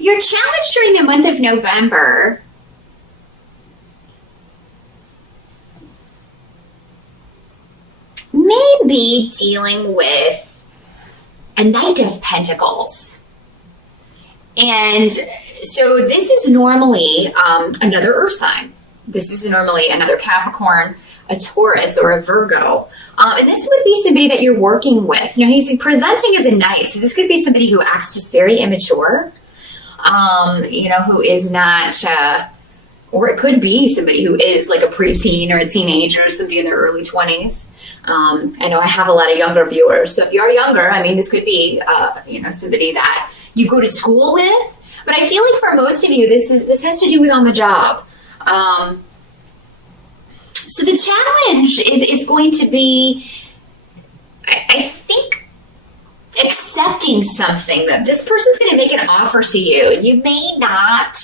Your challenge during the month of November may be dealing with a Knight of Pentacles. And so this is normally another earth sign. This is normally another Capricorn, a Taurus, or a Virgo. And this would be somebody that you're working with. You know, he's presenting as a knight, so this could be somebody who acts just very immature, you know, who is not, or it could be somebody who is like a preteen or a teenager, somebody in their early 20s. I know I have a lot of younger viewers, so if you are younger, I mean, this could be, you know, somebody that you go to school with. But I feel like for most of you, this has to do with on the job. So the challenge is going to be, I think, accepting something that this person's going to make an offer to you. You may not,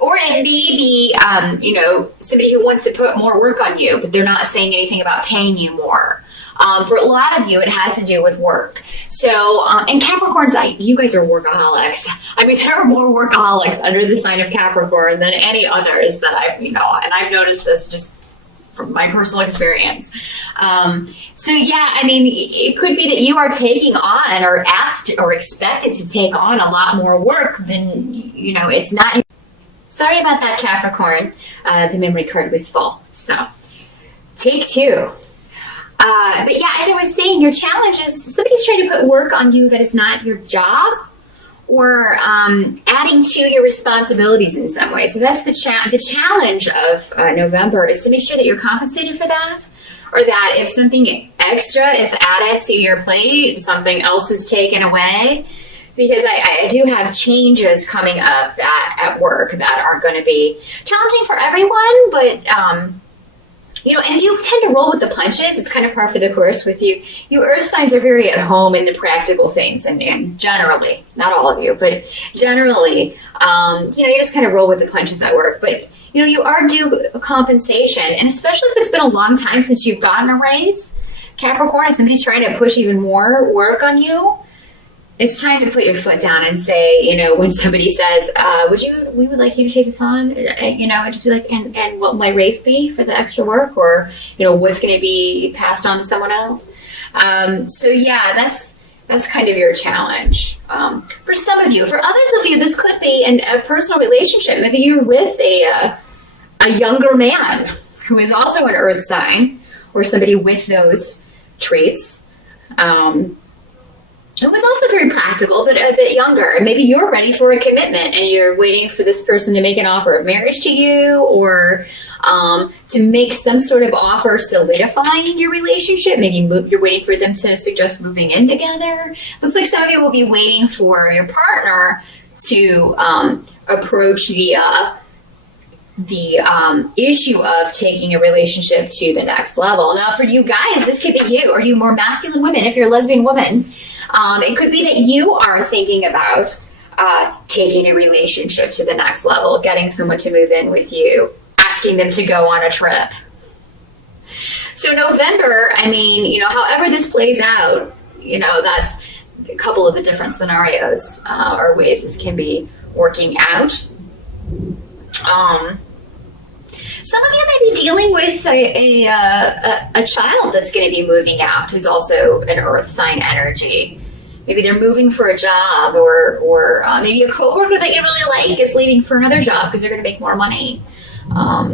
or it may be, you know, somebody who wants to put more work on you, but they're not saying anything about paying you more. For a lot of you, it has to do with work. So, and Capricorns, you guys are workaholics. I mean, there are more workaholics under the sign of Capricorn than any others that I've, you know, and I've noticed this just from my personal experience. So yeah, I mean, it could be that you are taking on or asked or expected to take on a lot more work than, you know, it's not. Sorry about that, Capricorn. The memory card was full. So take two. But yeah, as I was saying, your challenge is somebody's trying to put work on you that is not your job, or adding to your responsibilities in some way. So that's the challenge of November, is to make sure that you're compensated for that, or that if something extra is added to your plate, something else is taken away. Because I do have changes coming up at work that are going to be challenging for everyone, but you know, and you tend to roll with the punches. It's kind of par for the course with you. You earth signs are very at home in the practical things, and generally, not all of you, but generally, you know, you just kind of roll with the punches at work. But, you know, you are due compensation, and especially if it's been a long time since you've gotten a raise, Capricorn, if somebody's trying to push even more work on you, it's time to put your foot down and say, you know, when somebody says, we would like you to take this on, you know, and just be like, and what will my raise be for the extra work? Or, you know, what's going to be passed on to someone else? So yeah, that's kind of your challenge. For some of you, for others of you, this could be a personal relationship. Maybe you're with a younger man who is also an earth sign, or somebody with those traits. It was also very practical, but a bit younger. And maybe you're ready for a commitment and you're waiting for this person to make an offer of marriage to you, or to make some sort of offer solidifying your relationship. Maybe you're waiting for them to suggest moving in together. Looks like some of you will be waiting for your partner to approach the issue of taking a relationship to the next level. Now, for you guys, this could be you, or you more masculine women, if you're a lesbian woman. It could be that you are thinking about taking a relationship to the next level, getting someone to move in with you, asking them to go on a trip. So November, I mean, you know, however this plays out, you know, that's a couple of the different scenarios or ways this can be working out. Some of you may be dealing with a child that's going to be moving out, who's also an earth sign energy. Maybe they're moving for a job, or maybe a coworker that you really like is leaving for another job because they're going to make more money.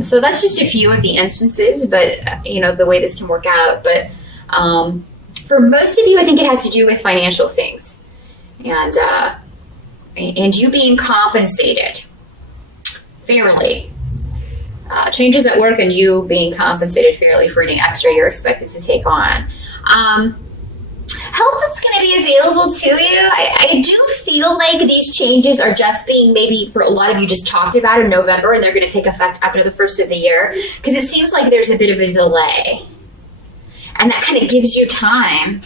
So that's just a few of the instances, but you know, the way this can work out. But for most of you, I think it has to do with financial things, and you being compensated fairly. Changes at work and you being compensated fairly for any extra you're expected to take on. Help that's going to be available to you. I do feel like these changes are just being, maybe for a lot of you, just talked about in November, and they're going to take effect after the first of the year, because it seems like there's a bit of a delay. And that kind of gives you time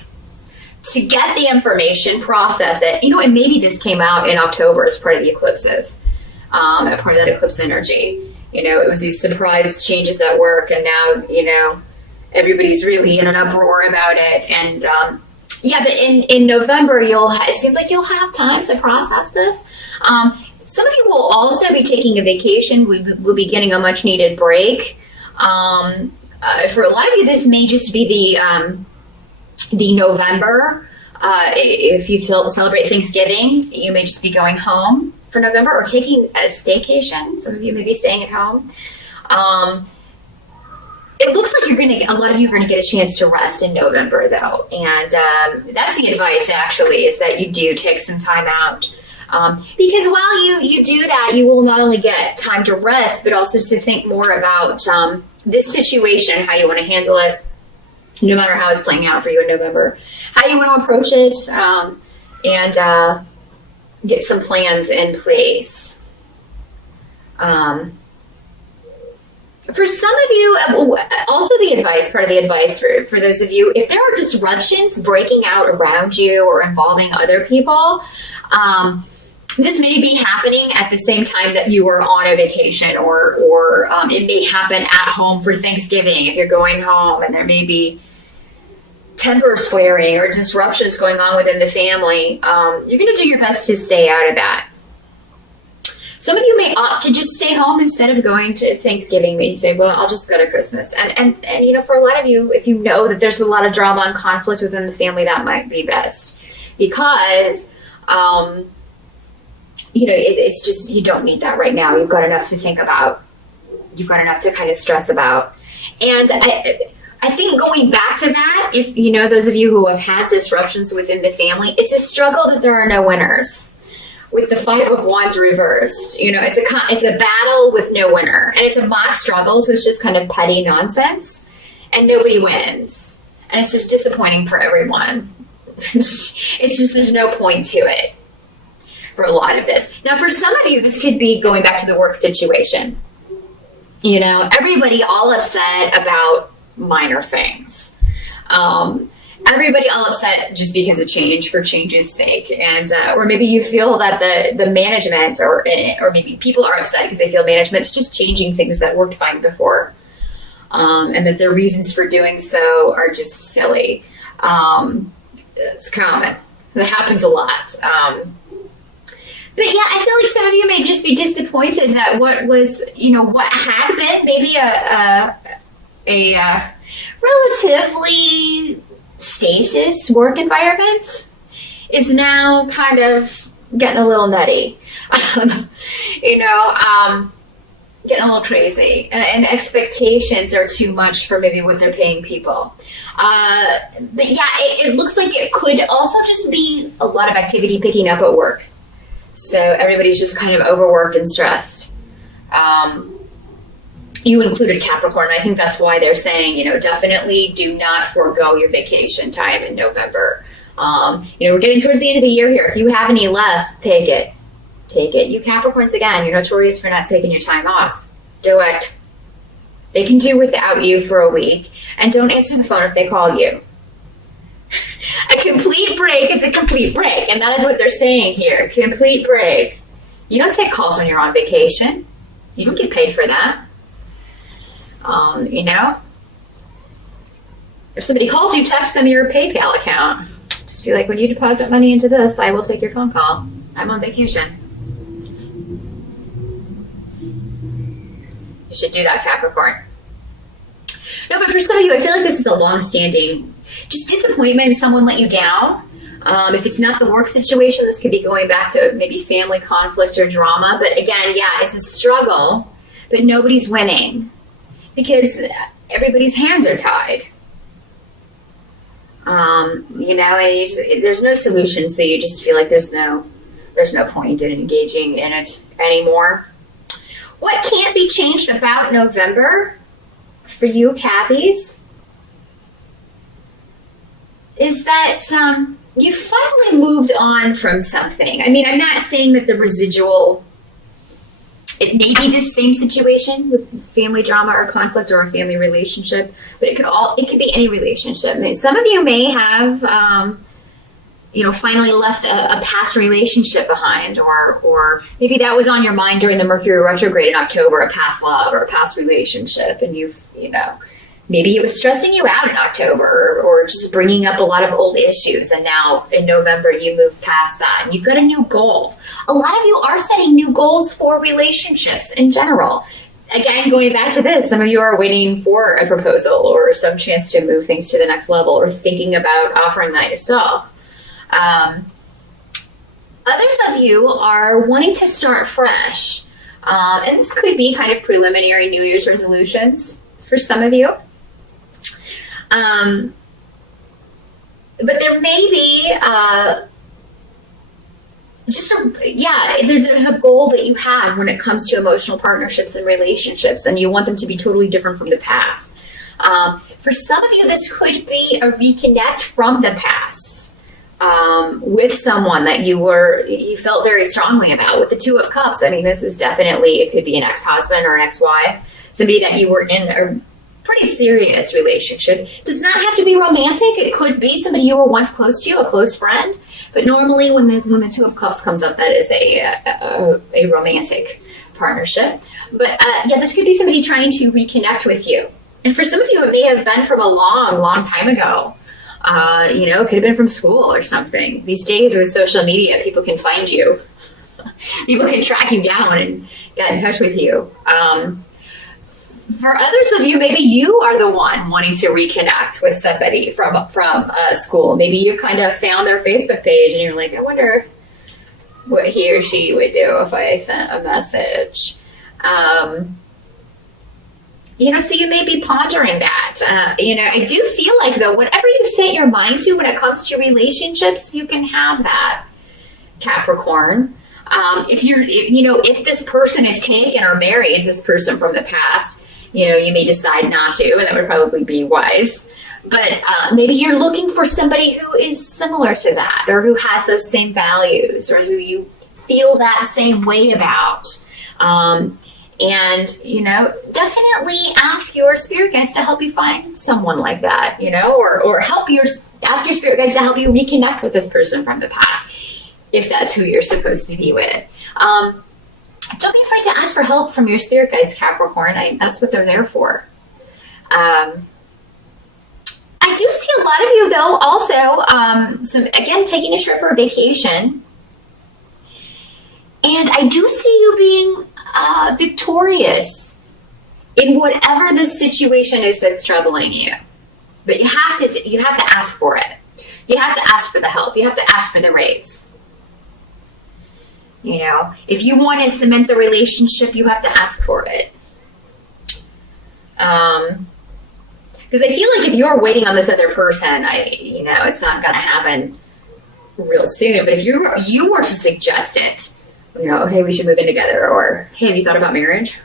to get the information, process it. You know, and maybe this came out in October as part of the eclipses, part of that eclipse energy. You know, it was these surprise changes at work, and now, you know, everybody's really in an uproar about it. And Yeah, but in November, it seems like you'll have time to process this. Some of you will also be taking a vacation. We'll be getting a much needed break. For a lot of you, this may just be the November. If you celebrate Thanksgiving, you may just be going home for November or taking a staycation. Some of you may be staying at home. It looks like a lot of you are going to get a chance to rest in November, though. And that's the advice, actually, is that you do take some time out. Because while you do that, you will not only get time to rest, but also to think more about this situation, how you want to handle it, no matter how it's playing out for you in November, how you want to approach it, and get some plans in place. For some of you, also part of the advice for those of you, if there are disruptions breaking out around you or involving other people, this may be happening at the same time that you are on a vacation, or it may happen at home for Thanksgiving if you're going home, and there may be tempers flaring or disruptions going on within the family. You're going to do your best to stay out of that. Some of you may opt to just stay home instead of going to Thanksgiving. Maybe you say, well, I'll just go to Christmas. And for a lot of you, if you know that there's a lot of drama and conflict within the family, that might be best. Because, it's just, you don't need that right now. You've got enough to think about. You've got enough to kind of stress about. And I think going back to that, if, those of you who have had disruptions within the family, it's a struggle that there are no winners. With the 5 of Wands reversed, it's a battle with no winner, and it's a mock struggle, so it's just kind of petty nonsense, and nobody wins, and it's just disappointing for everyone. It's just there's no point to it for a lot of this. Now, for some of you, this could be going back to the work situation. Everybody all upset about minor things. Everybody all upset just because of change for change's sake, and or maybe you feel that the management or maybe people are upset because they feel management's just changing things that worked fine before, and that their reasons for doing so are just silly. It's common. That happens a lot. But yeah, I feel like some of you may just be disappointed that what had been maybe a relatively stasis work environment is now kind of getting a little nutty, getting a little crazy, and expectations are too much for maybe what they're paying people. But yeah, it looks like it could also just be a lot of activity picking up at work. So everybody's just kind of overworked and stressed. You included Capricorn. I think that's why they're saying, definitely do not forego your vacation time in November. We're getting towards the end of the year here. If you have any left, take it. Take it. You Capricorns, again, you're notorious for not taking your time off. Do it. They can do without you for a week. And don't answer the phone if they call you. A complete break is a complete break. And that is what they're saying here. Complete break. You don't take calls when you're on vacation. You don't get paid for that. If somebody calls you, text them your PayPal account. Just be like, when you deposit money into this, I will take your phone call. I'm on vacation. You should do that, Capricorn. No, but for some of you, I feel like this is a long-standing just disappointment. Someone let you down. If it's not the work situation, this could be going back to maybe family conflict or drama. But again, yeah, it's a struggle, but nobody's winning because everybody's hands are tied. And there's no solution, so you just feel like there's no point in engaging in it anymore. What can't be changed about November for you, Cappies, is that you finally moved on from something. I mean, I'm not saying that the residual, it may be the same situation with family drama or conflict or a family relationship, but it could be any relationship. Some of you may have, finally left a past relationship behind, or maybe that was on your mind during the Mercury retrograde in October, a past love or a past relationship, and you've, Maybe it was stressing you out in October or just bringing up a lot of old issues. And now in November, you move past that and you've got a new goal. A lot of you are setting new goals for relationships in general. Again, going back to this, some of you are waiting for a proposal or some chance to move things to the next level or thinking about offering that yourself. Others of you are wanting to start fresh. And this could be kind of preliminary New Year's resolutions for some of you. But there may be there's a goal that you have when it comes to emotional partnerships and relationships, and you want them to be totally different from the past. For some of you, this could be a reconnect from the past with someone that you felt very strongly about. With the Two of Cups, I mean, this is definitely, it could be an ex-husband or an ex-wife, somebody that you were in a pretty serious relationship. Does not have to be romantic. It could be somebody you were once close to, a close friend. But normally, when the Two of Cups comes up, that is a romantic partnership. But this could be somebody trying to reconnect with you. And for some of you, it may have been from a long, long time ago. It could have been from school or something. These days with social media, people can find you. People can track you down and get in touch with you. For others of you, maybe you are the one wanting to reconnect with somebody from school. Maybe you kind of found their Facebook page and you're like, I wonder what he or she would do if I sent a message. So you may be pondering that. I do feel like, though, whatever you set your mind to when it comes to relationships, you can have that, Capricorn. If this person is taken or married, this person from the past, you may decide not to, and that would probably be wise. But maybe you're looking for somebody who is similar to that, or who has those same values, or who you feel that same way about. Definitely ask your spirit guides to help you find someone like that, or ask your spirit guides to help you reconnect with this person from the past, if that's who you're supposed to be with. Don't be afraid to ask for help from your spirit guides, Capricorn. That's what they're there for. I do see a lot of you, though, also, taking a trip or a vacation. And I do see you being victorious in whatever the situation is that's troubling you. But you have to ask for it. You have to ask for the help. You have to ask for the raise. If you want to cement the relationship, you have to ask for it. Because I feel like if you're waiting on this other person, it's not going to happen real soon. But if you were to suggest it, hey, we should move in together, or hey, have you thought about marriage?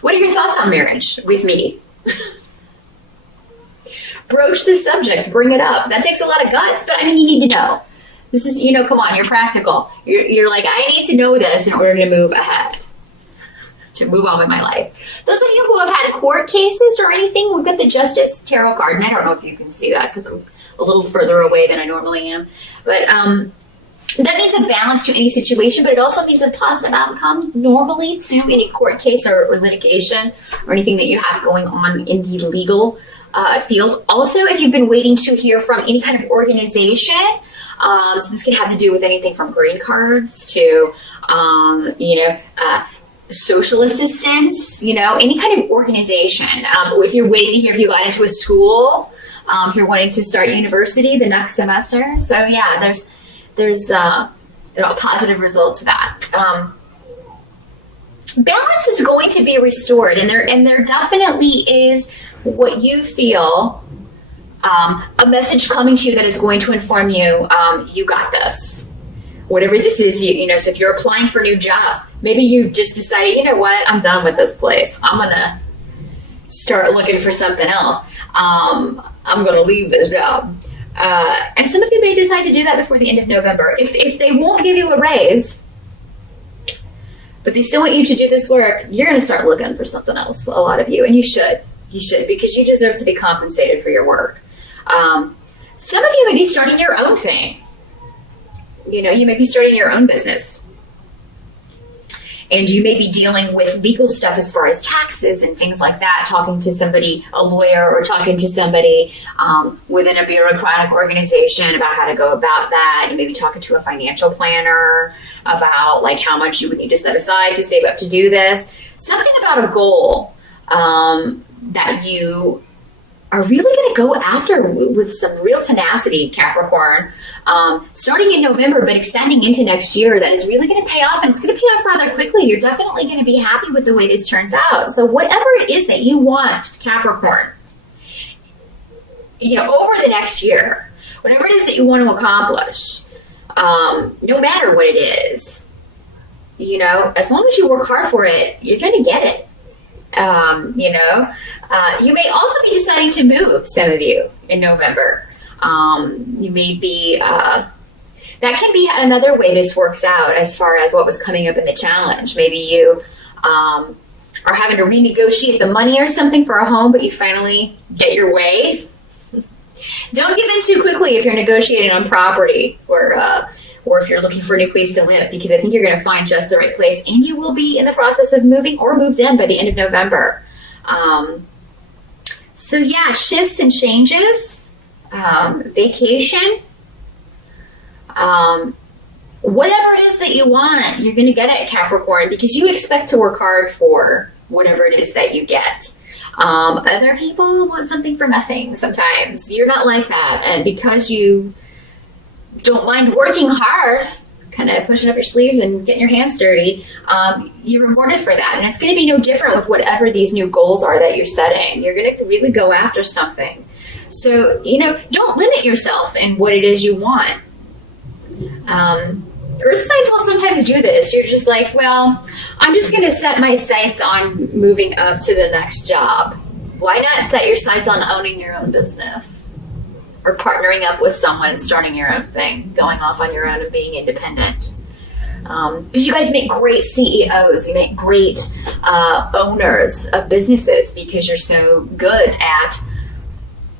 What are your thoughts on marriage with me? Broach the subject, bring it up. That takes a lot of guts, but you need to know. This is, come on, you're practical. You're like, I need to know this in order to move ahead, to move on with my life. Those of you who have had court cases or anything, we've got the Justice Tarot card, and I don't know if you can see that because I'm a little further away than I normally am. But that means a balance to any situation, but it also means a positive outcome normally to any court case or litigation or anything that you have going on in the legal field. Also, if you've been waiting to hear from any kind of organization, so this can have to do with anything from green cards to, social assistance, any kind of organization. If you're waiting to hear if you got into a school, if you're wanting to start university the next semester. So yeah, there's a positive result to that. Balance is going to be restored, and there definitely is what you feel. A message coming to you that is going to inform you, you got this. Whatever this is, so if you're applying for a new job, maybe you just decided, you know what, I'm done with this place. I'm going to start looking for something else. I'm going to leave this job. And some of you may decide to do that before the end of November. If they won't give you a raise, but they still want you to do this work, you're going to start looking for something else, a lot of you. And you should, because you deserve to be compensated for your work. Some of you may be starting your own thing. You may be starting your own business. And you may be dealing with legal stuff as far as taxes and things like that, talking to somebody, a lawyer, or talking to somebody within a bureaucratic organization about how to go about that. You may be talking to a financial planner about like how much you would need to set aside to save up to do this. Something about a goal that you are really going to go after with some real tenacity, Capricorn, starting in November, but extending into next year, that is really going to pay off, and it's going to pay off rather quickly. You're definitely going to be happy with the way this turns out. So whatever it is that you want, Capricorn, over the next year, whatever it is that you want to accomplish, no matter what it is, as long as you work hard for it, you're going to get it. You may also be deciding to move, some of you, in November. You may be, that can be another way this works out as far as what was coming up in the challenge. Maybe you are having to renegotiate the money or something for a home, but you finally get your way. Don't give in too quickly if you're negotiating on property or if you're looking for a new place to live, because I think you're going to find just the right place, and you will be in the process of moving or moved in by the end of November. So yeah, shifts and changes, vacation, whatever it is that you want, you're going to get it, Capricorn, because you expect to work hard for whatever it is that you get. Other people want something for nothing sometimes. You're not like that, and because you don't mind working hard, kind of pushing up your sleeves and getting your hands dirty, you're rewarded for that. And it's going to be no different with whatever these new goals are that you're setting. You're going to really go after something. So, don't limit yourself in what it is you want. Earth signs will sometimes do this. You're just like, well, I'm just going to set my sights on moving up to the next job. Why not set your sights on owning your own business? Or partnering up with someone and starting your own thing, going off on your own and being independent. Because you guys make great CEOs, you make great owners of businesses, because you're so good at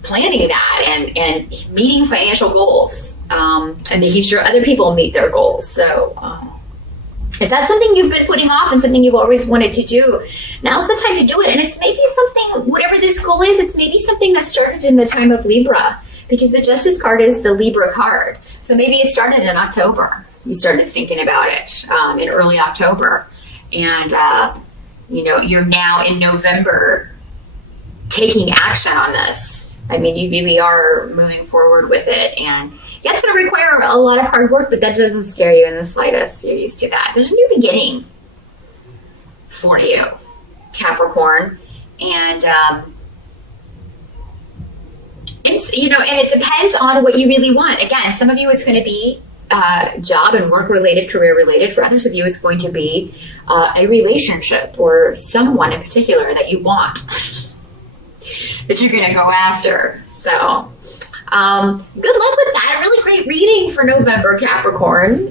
planning that and meeting financial goals, and making sure other people meet their goals. So if that's something you've been putting off and something you've always wanted to do, now's the time to do it. And it's maybe something, whatever this goal is, it's maybe something that started in the time of Libra, because the Justice card is the Libra card. So maybe it started in October. You started thinking about it in early October. And, you're now in November taking action on this. I mean, you really are moving forward with it. And yeah, it's going to require a lot of hard work, but that doesn't scare you in the slightest. You're used to that. There's a new beginning for you, Capricorn. And, and it depends on what you really want. Again, some of you it's going to be job and work related, career related. For others of you, it's going to be a relationship or someone in particular that you want that you're going to go after. So good luck with that. A really great reading for November, Capricorn.